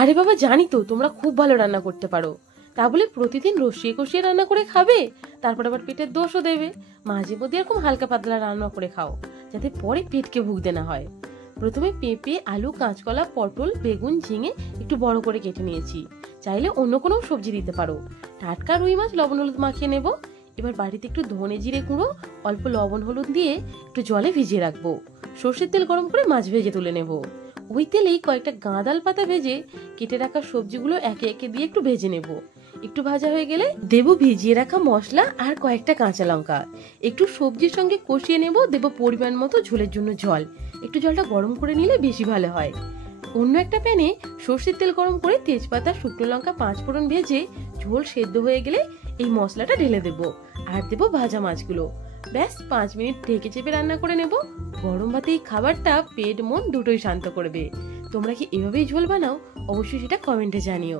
আরে বাবা, জানি তো তোমরা খুব ভালো রান্না করতে পারো, তা বলে প্রতিদিন রসিয়ে কষিয়ে রান্না করে খাবে? তারপর আবার পেটের দোষও দেবে। মাঝে মধ্যে এরকম হালকা পাতলা রান্না করে খাও, যাতে পরে পেটকে ভুগতে না হয়। প্রথমে পেঁপে, আলু, কাঁচকলা, পটল, বেগুন, ঝিঙে একটু বড় করে কেটে নিয়েছি। চাইলে অন্য কোনো সবজি দিতে পারো। টাটকা রুই মাছ লবণ হলুদ মাখিয়ে নেব। এবার বাড়িতে একটু ধনে জিরে গুঁড়ো, অল্প লবণ হলুদ দিয়ে একটু জলে ভিজিয়ে রাখবো। সর্ষের তেল গরম করে মাছ ভেজে তুলে নেব। ওই তেলেই কয়েকটা গাঁদাল পাতা ভেজে কেটে রাখা সবজিগুলো একে একে দিয়ে একটু ভেজে নেব। একটু ভাজা হয়ে গেলে দেব ভিজিয়ে রাখা মশলা আর কয়েকটা কাঁচা লঙ্কা। একটু সবজির সঙ্গে কষিয়ে নেব। দেব পরিমাণ মতো ঝোলের জন্য জল। একটু জলটা গরম করে নিলে বেশি ভালো হয়। অন্য একটা প্যানে সর্ষের তেল গরম করে তেজপাতা, শুকনো লঙ্কা, 5 ফোড়ন ভেজে ঝোল সেদ্ধ হয়ে গেলে এই মশলাটা ঢেলে দেব। আর দেব ভাজা মাছগুলো। ব্যাস 5 মিনিট ঢেকে চেপে রান্না করে নেব। গরম ভাতে এই খাবারটা পেট মন দুটোই শান্ত করবে। তোমরা কি এভাবেই ঝোল বানাও? অবশ্যই সেটা কমেন্টে জানিও।